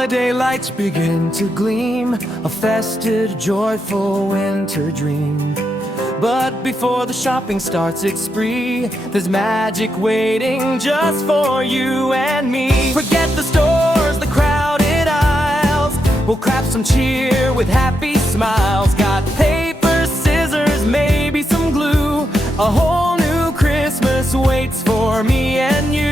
holiday lights begin to gleam, a festive, joyful winter dream. But before the shopping starts its spree, there's magic waiting just for you and me. Forget the stores, the crowded aisles, we'll craft some cheer with happy smiles. Got paper, scissors, maybe some glue, a whole new Christmas waits for me and you.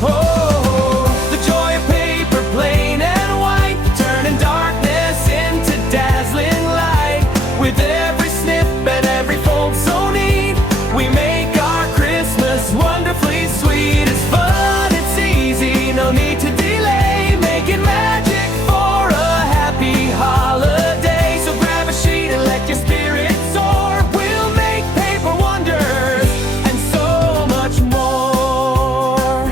Oh, the joy of paper, plain and white, turning darkness into dazzling light. With every snip and every fold so neat, we make our Christmas wonderfully sweet. It's fun, it's easy, no need to delay, making magic for a happy holiday. So grab a sheet and let your spirit soar. We'll make paper wonders and so much more.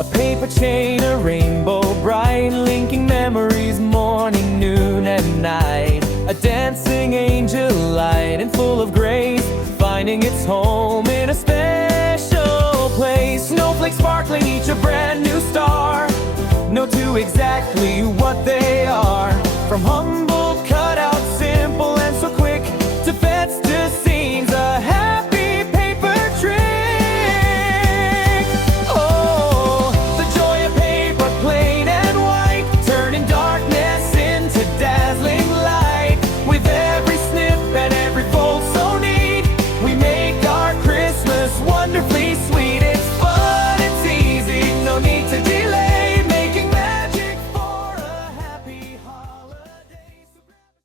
A paper chain, a rainbow bright, linking memories morning, noon, and night. A dancing angel light and full of grace, finding its home in a special place. Snowflakes sparkling, each a brand new star, know too exactly what they are. From hum